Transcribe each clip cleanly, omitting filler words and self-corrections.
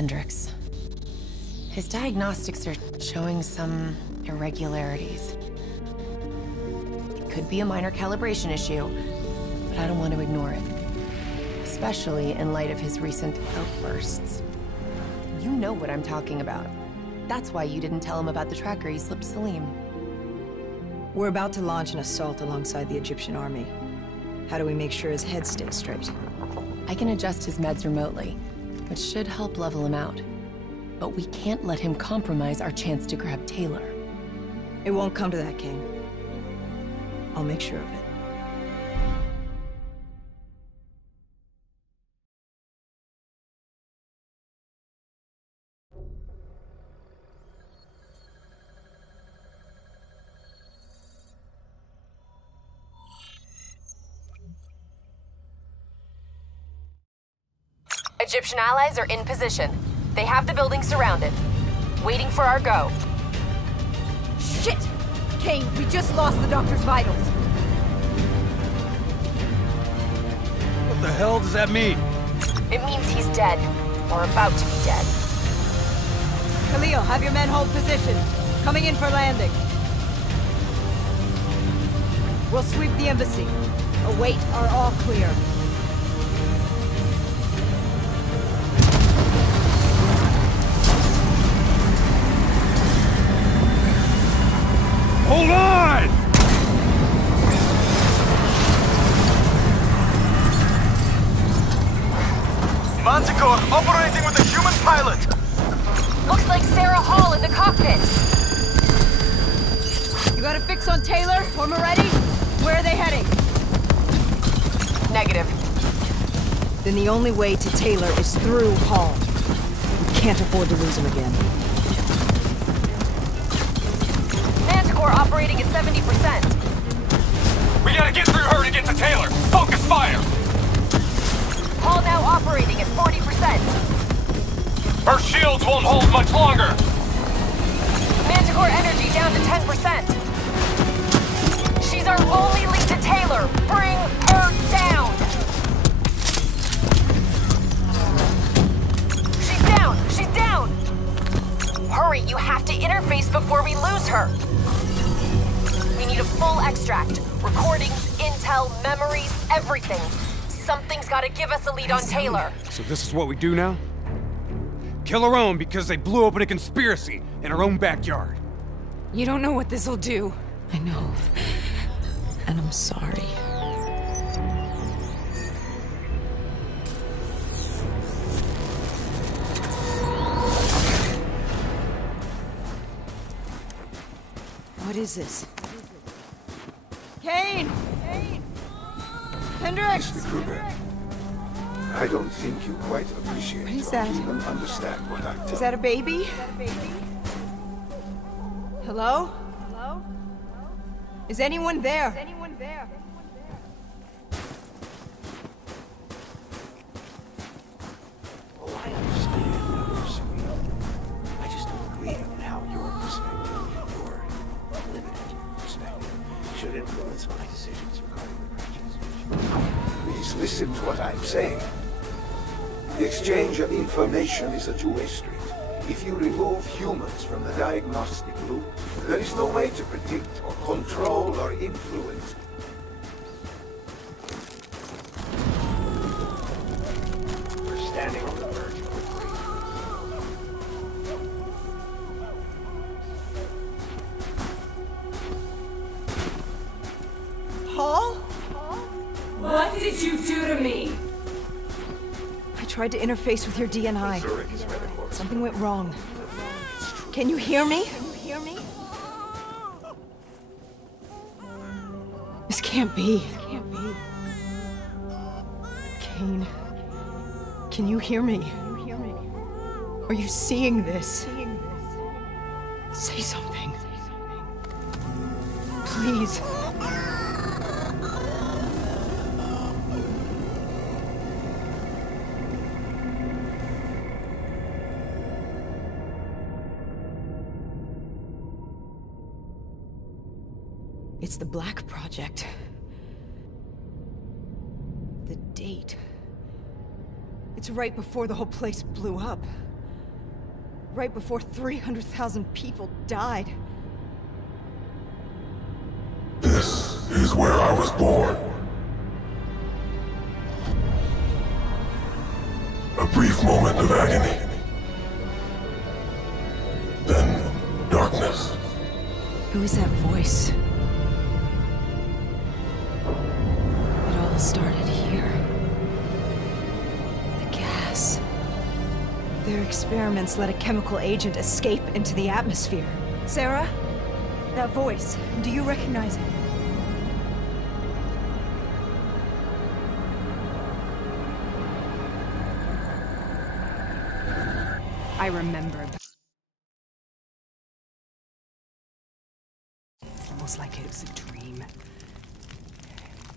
Hendricks. His diagnostics are showing some irregularities. It could be a minor calibration issue, but I don't want to ignore it. Especially in light of his recent outbursts. You know what I'm talking about. That's why you didn't tell him about the tracker he slipped Salim. We're about to launch an assault alongside the Egyptian army. How do we make sure his head stays straight? I can adjust his meds remotely, which should help level him out. But we can't let him compromise our chance to grab Taylor. It won't come to that, Kane. I'll make sure of it. Egyptian allies are in position. They have the building surrounded. Waiting for our go. Shit! Kane, we just lost the doctor's vitals. What the hell does that mean? It means he's dead. Or about to be dead. Khalil, have your men hold position. Coming in for landing. We'll sweep the embassy. Await our all clear. Hold on! Manticore operating with a human pilot! Looks like Sarah Hall in the cockpit. You got a fix on Taylor or Moretti? Where are they heading? Negative. Then the only way to Taylor is through Hall. We can't afford to lose him again. Manticore operating at 70%. We gotta get through her to get to Taylor! Focus fire! Hall now operating at 40%. Her shields won't hold much longer! Manticore energy down to 10%. She's our only link to Taylor. Bring her down. She's down. She's down. Hurry, you have to interface before we lose her. We need a full extract. Recordings, intel, memories, everything. Something's gotta give us a lead on Taylor. So this is what we do now? Kill our own because they blew open a conspiracy in our own backyard. You don't know what this'll do. I know. And I'm sorry. What is this? Kane! Hendricks! Mr. Kruger, I don't think you quite appreciate What is or that? even understand what I'm telling Is that a baby? Hello? Hello? Is anyone there? Oh, I understand you're sweet. I just don't agree with how your perspective, your limited perspective, should influence my decisions regarding the purchase. Please listen to what I'm saying. The exchange of information is a two-way street. If you remove humans from the diagnostic loop, there is no way to predict or control or influence. We're standing on the verge of a breakthrough. Hall? What did you do to me? I tried to interface with your DNI. Zurich is where the corpse. Something went wrong. Can you hear me? This can't be. Kane, can you hear me? Are you seeing this? Say something. Please. It's the Black Project. The date. It's right before the whole place blew up. Right before 300,000 people died. This is where I was born. A brief moment of agony. Then, darkness. Who is that voice? It all started here. The gas. Their experiments let a chemical agent escape into the atmosphere. Sarah? That voice, do you recognize it? I remember. Almost like it was a dream.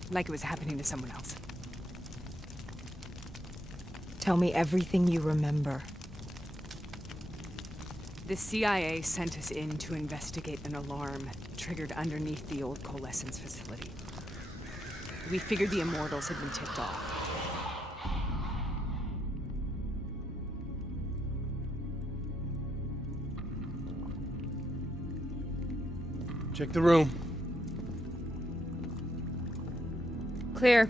Like it was happening to someone else. Tell me everything you remember. The CIA sent us in to investigate an alarm triggered underneath the old coalescence facility. We figured the Immortals had been tipped off. Check the room. Clear.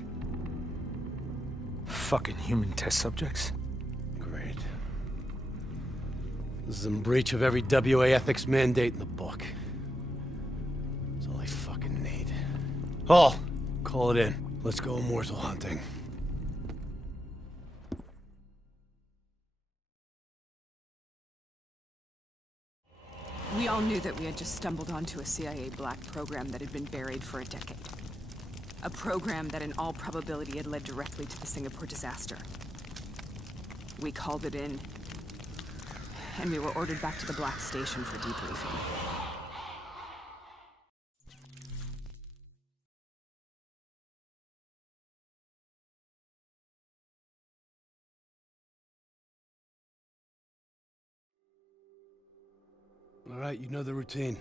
Fucking human test subjects. Great. This is in breach of every WA ethics mandate in the book. That's all I fucking need. Hall, call it in. Let's go immortal hunting. We all knew that we had just stumbled onto a CIA black program that had been buried for a decade. A program that in all probability had led directly to the Singapore disaster. We called it in, and we were ordered back to the Black Station for debriefing. All right, you know the routine.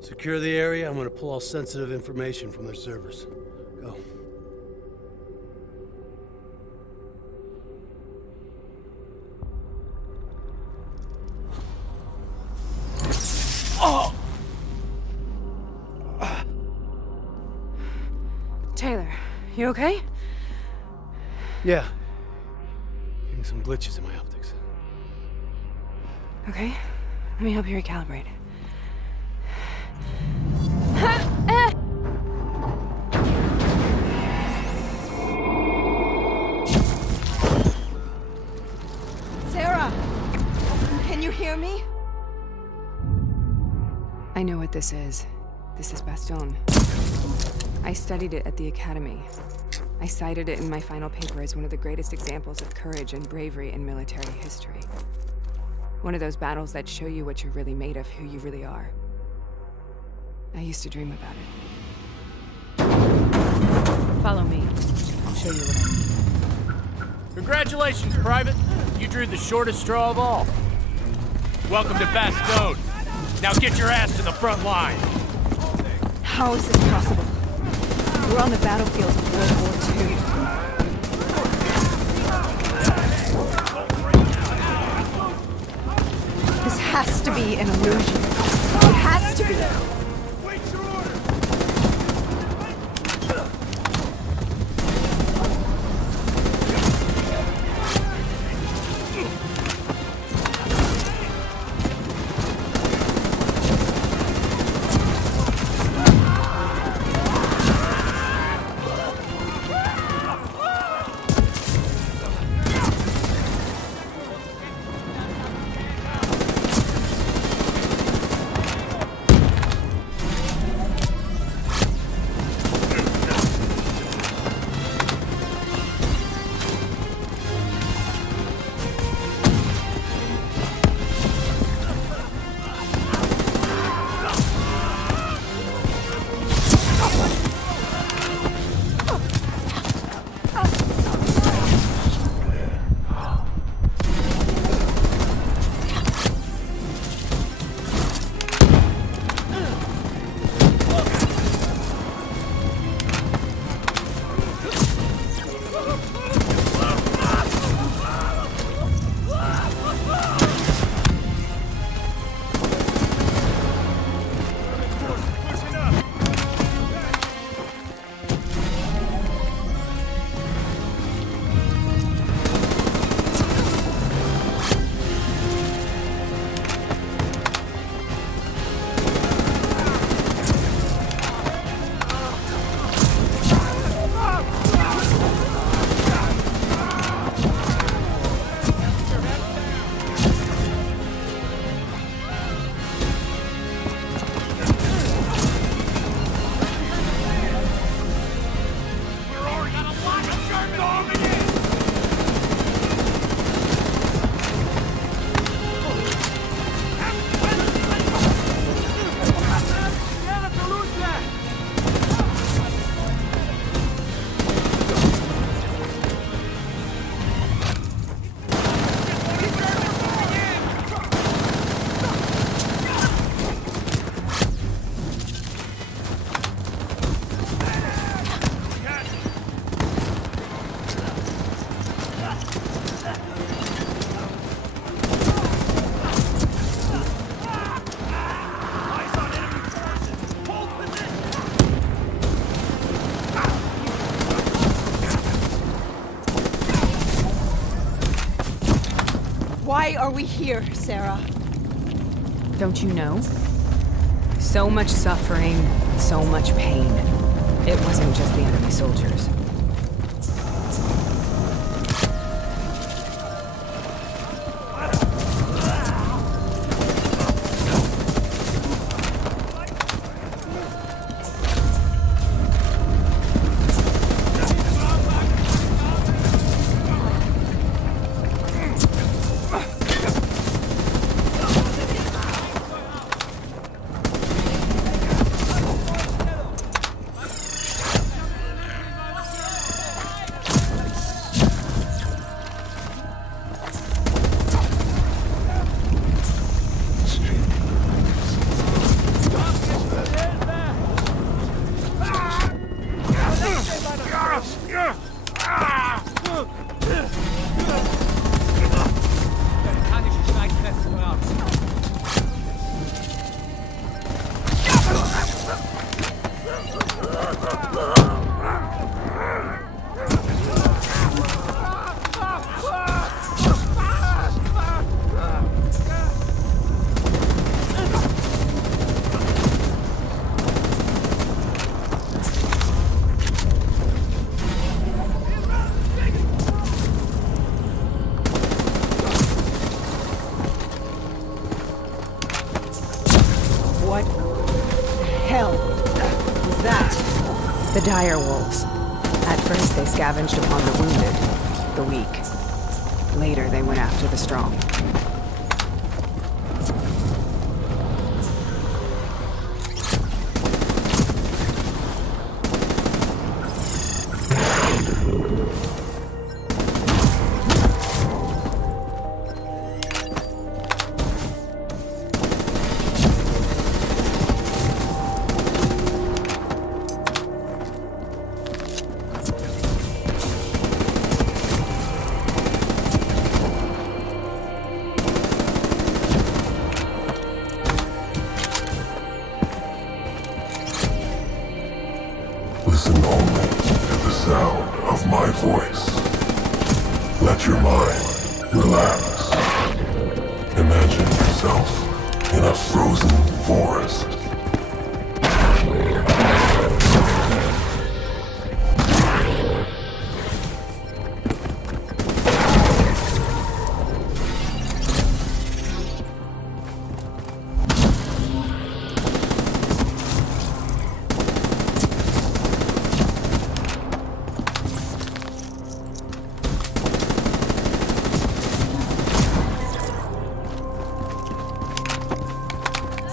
Secure the area. I'm gonna pull all sensitive information from their servers. Go. Oh! Taylor, you okay? Yeah. Getting some glitches in my optics. Okay. Let me help you recalibrate. Sarah! Can you hear me? I know what this is. This is Bastion. I studied it at the Academy. I cited it in my final paper as one of the greatest examples of courage and bravery in military history. One of those battles that show you what you're really made of, who you really are. I used to dream about it. Follow me. I'll show you what I mean. Congratulations, Private. You drew the shortest straw of all. Welcome to Bastion. Now get your ass to the front line. How is this possible? We're on the battlefield of World War II. This has to be an illusion. It has to be. are we here, Sarah? Don't you know? So much suffering, so much pain. It wasn't just the enemy soldiers. The dire wolves. At first they scavenged upon the wounded, the weak. Later they went after the strong. Listen only to the sound of my voice. Let your mind relax. Imagine yourself in a frozen forest.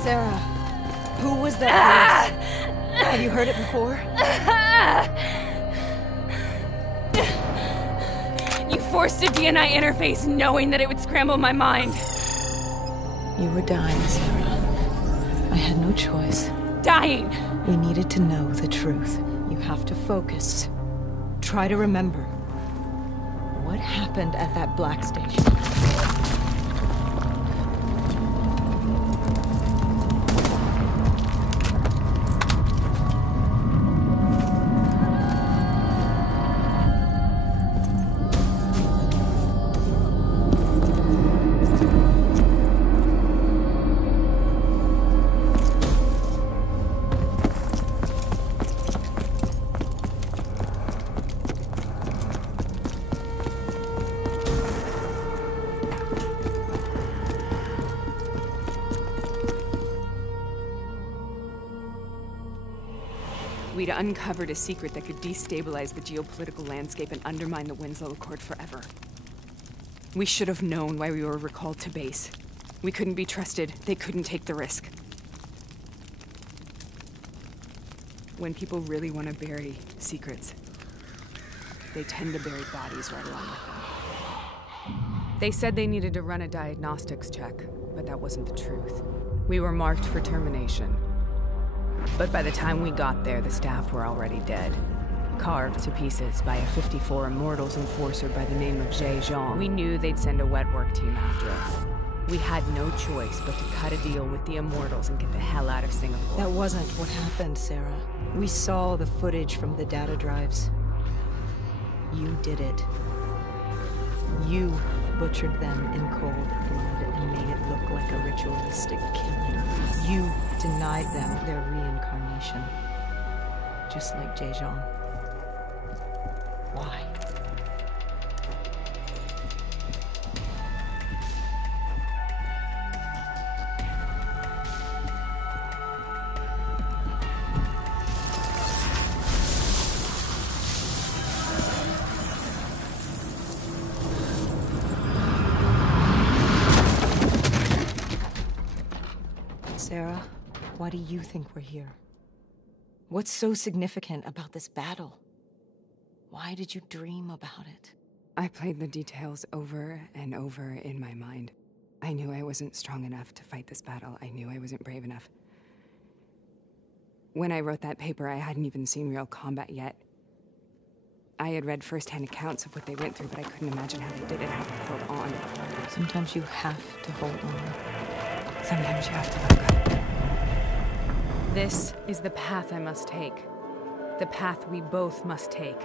Sarah, who was that voice? Have you heard it before? You forced a DNI interface knowing that it would scramble my mind. You were dying, Sarah. I had no choice. Dying! We needed to know the truth. You have to focus. Try to remember. What happened at that black station? We'd uncovered a secret that could destabilize the geopolitical landscape and undermine the Winslow Accord forever. We should have known why we were recalled to base. We couldn't be trusted. They couldn't take the risk. When people really want to bury secrets, they tend to bury bodies right along with them. They said they needed to run a diagnostics check, but that wasn't the truth. We were marked for termination. But by the time we got there, the staff were already dead. Carved to pieces by a 54 Immortals enforcer by the name of Jay Zhang. We knew they'd send a wet work team after us. We had no choice but to cut a deal with the Immortals and get the hell out of Singapore. That wasn't what happened, Sarah. We saw the footage from the data drives. You did it. You butchered them in cold blood and made it look like a ritualistic killing. You denied them their reincarnation. Just like Jaejeon. Why? Sarah, why do you think we're here? What's so significant about this battle? Why did you dream about it? I played the details over and over in my mind. I knew I wasn't strong enough to fight this battle. I knew I wasn't brave enough. When I wrote that paper, I hadn't even seen real combat yet. I had read first-hand accounts of what they went through, but I couldn't imagine how they did it, how they held on. Sometimes you have to hold on. Sometimes you have to let go. This is the path I must take. The path we both must take.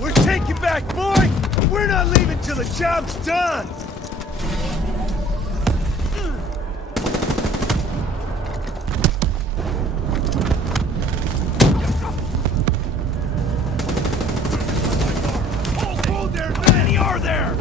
We're taking back, boy! We're not leaving till the job's done! Hold there! How many are there?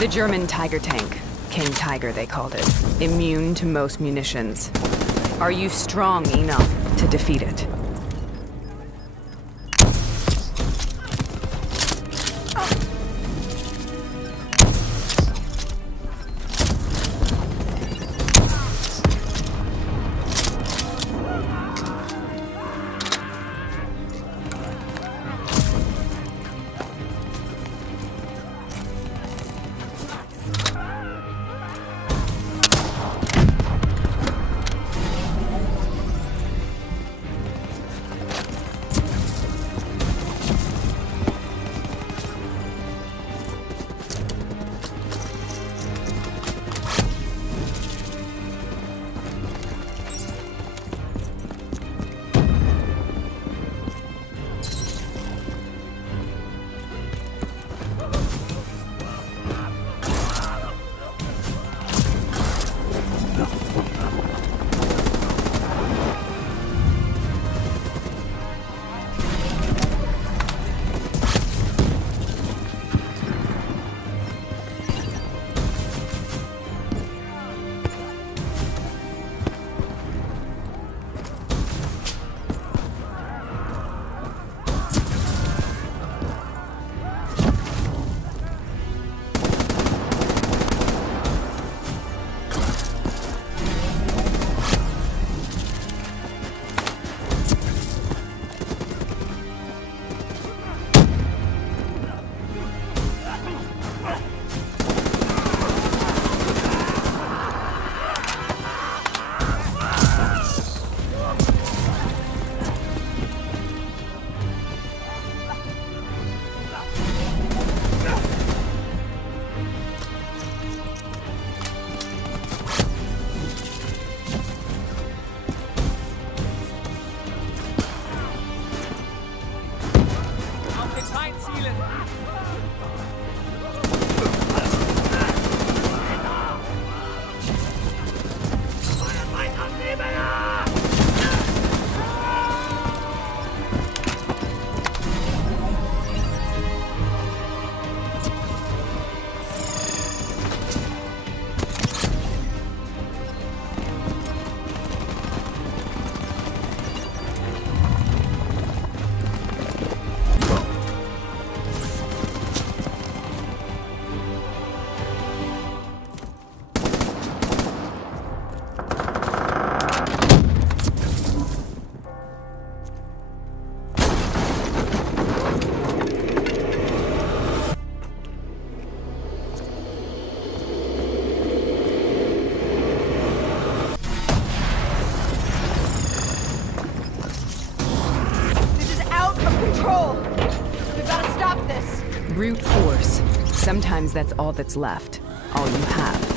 The German Tiger tank. King Tiger, they called it. Immune to most munitions. Are you strong enough to defeat it? Brute force. Sometimes that's all that's left. All you have.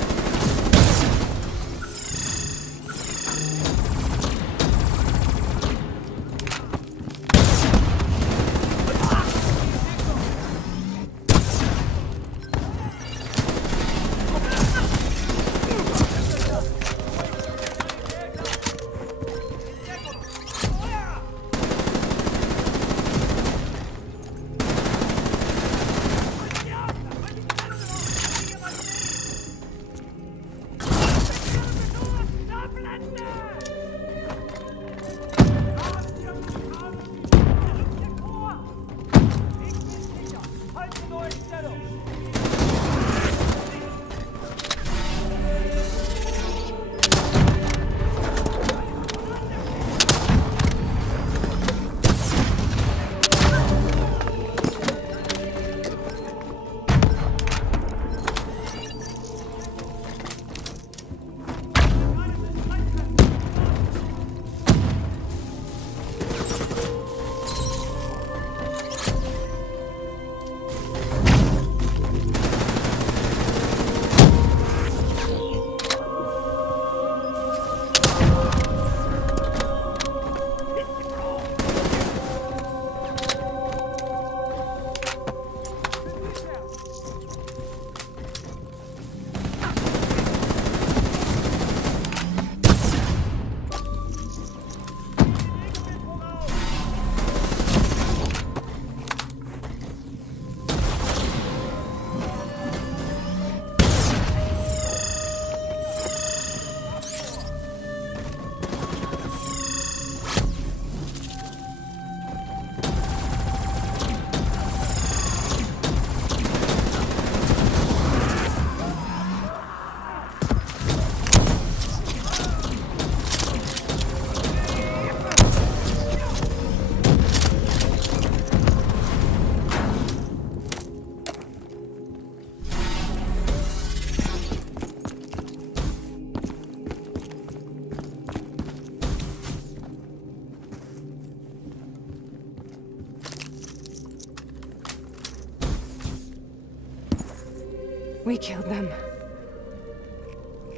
We killed them.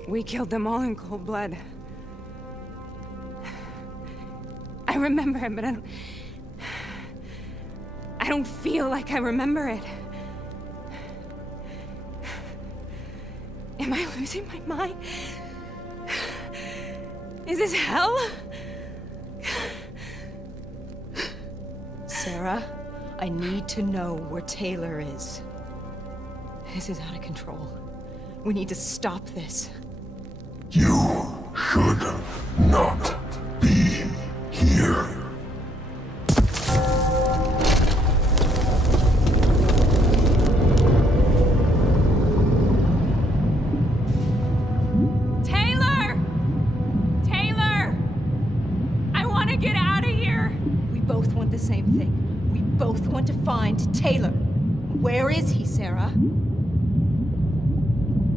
We killed them all in cold blood. I remember it, but I don't feel like I remember it. Am I losing my mind? Is this hell? Sarah, I need to know where Taylor is. This is out of control. We need to stop this. You should not be here. Taylor! Taylor! I want to get out of here! We both want the same thing. We both want to find Taylor. Where is he, Sarah?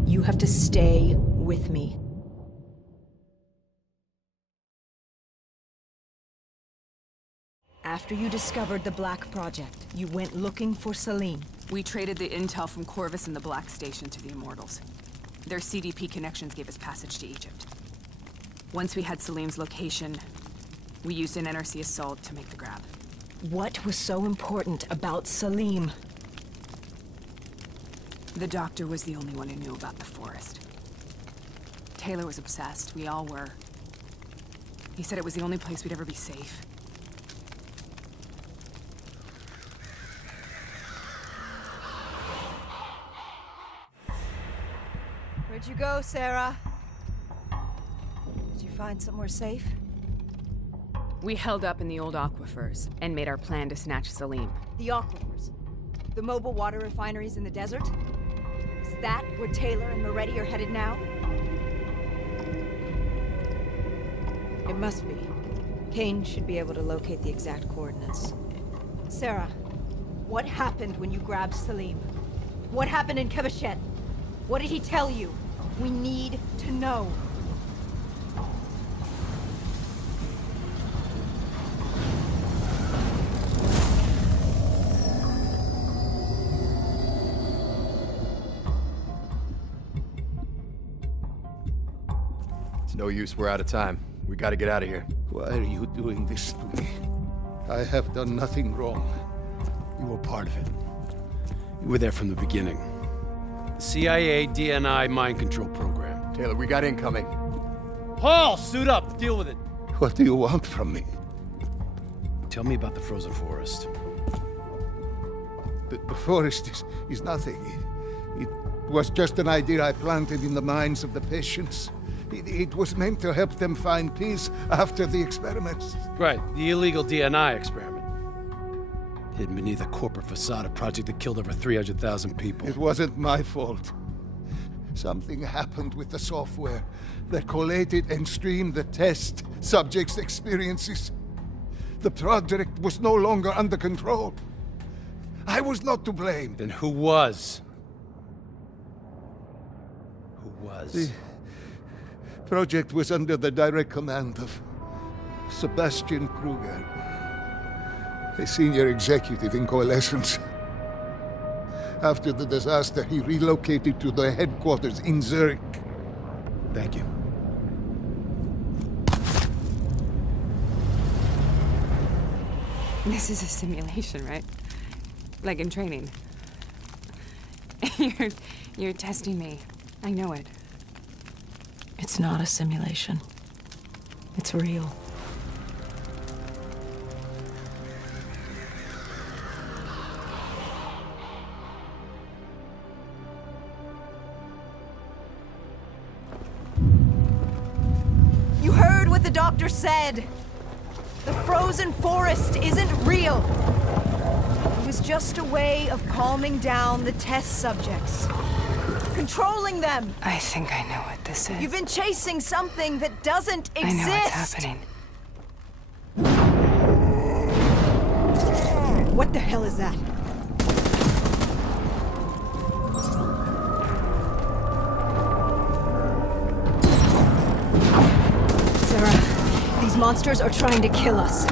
You have to stay with me. After you discovered the Black Project, you went looking for Salim. We traded the intel from Corvus and the Black Station to the Immortals. Their CDP connections gave us passage to Egypt. Once we had Salim's location, we used an NRC assault to make the grab. What was so important about Salim? The doctor was the only one who knew about the forest. Taylor was obsessed. We all were. He said it was the only place we'd ever be safe. Where'd you go, Sarah? Did you find somewhere safe? We held up in the old aquifers and made our plan to snatch Salim. The aquifers? The mobile water refineries in the desert? Is that where Taylor and Moretti are headed now? It must be. Kane should be able to locate the exact coordinates. Sarah, what happened when you grabbed Salim? What happened in Kebashet? What did he tell you? We need to know. It's no use, we're out of time. We gotta get out of here. Why are you doing this to me? I have done nothing wrong. You were part of it. You were there from the beginning. The CIA DNI mind control program. Taylor, we got incoming. Paul, suit up. Deal with it. What do you want from me? Tell me about the frozen forest. The forest is nothing. It was just an idea I planted in the minds of the patients. It was meant to help them find peace after the experiments. Right, the illegal DNI experiment. Hidden beneath a corporate facade, a project that killed over 300,000 people. It wasn't my fault. Something happened with the software that collated and streamed the test subjects' experiences. The project was no longer under control. I was not to blame. Then who was? Who was? The project was under the direct command of Sebastian Kruger, a senior executive in Coalescence. After the disaster, he relocated to their headquarters in Zurich. Thank you. This is a simulation, right? Like in training. You're testing me. I know it. It's not a simulation. It's real. You heard what the doctor said. The frozen forest isn't real. It was just a way of calming down the test subjects. Controlling them! I think I know what this is. You've been chasing something that doesn't exist! I know what's happening. What the hell is that? Sarah, these monsters are trying to kill us.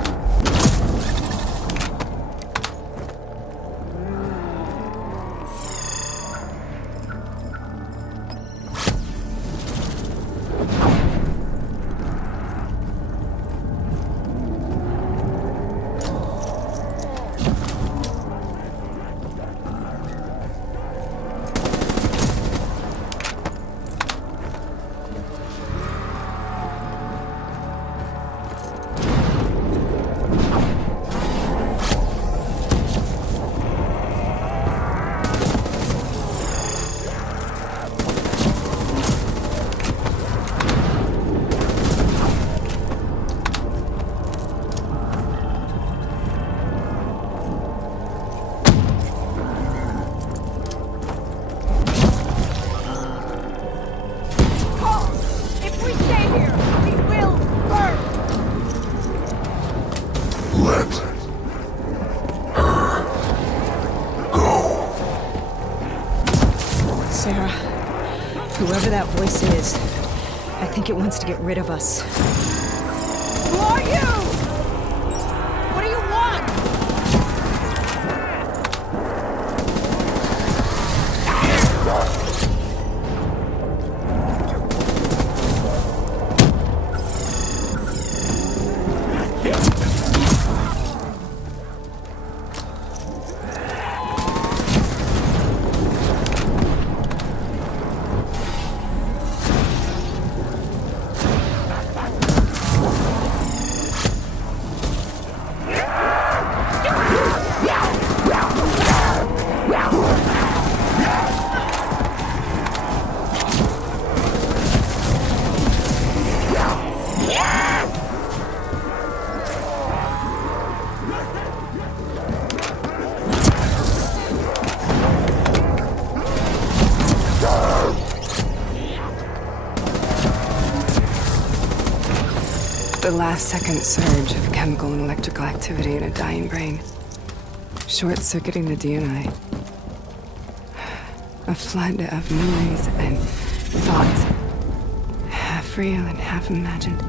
Sarah, whoever that voice is, I think it wants to get rid of us. Who are you? What do you want? The last-second surge of chemical and electrical activity in a dying brain. Short-circuiting the DNA. A flood of memories and thoughts. Half real and half imagined.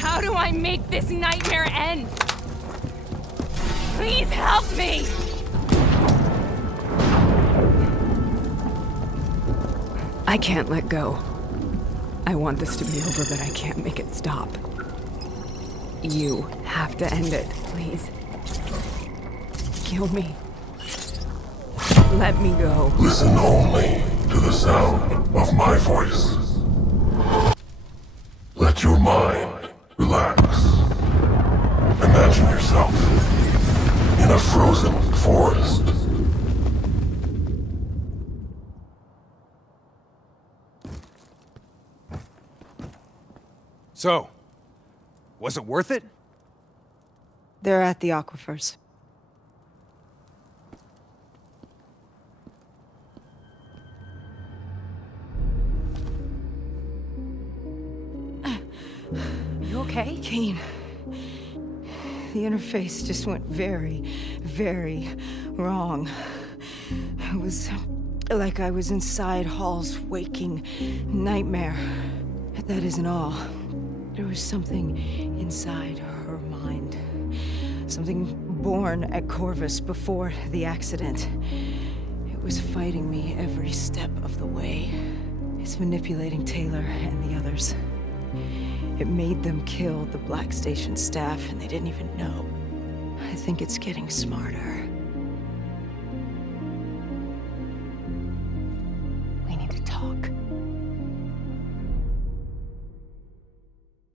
How do I make this nightmare end? Please help me! I can't let go. I want this to be over, but I can't make it stop. You have to end it, please. Kill me. Let me go. Listen only to the sound of my voice. Let your mind relax. Imagine yourself in a frozen forest. So, was it worth it? They're at the aquifers. You okay? Kane. The interface just went very, very wrong. It was like I was inside Hall's waking nightmare. That isn't all. There was something inside her mind. Something born at Corvus before the accident. It was fighting me every step of the way. It's manipulating Taylor and the others. It made them kill the Black Station staff, and they didn't even know. I think it's getting smarter. We need to talk.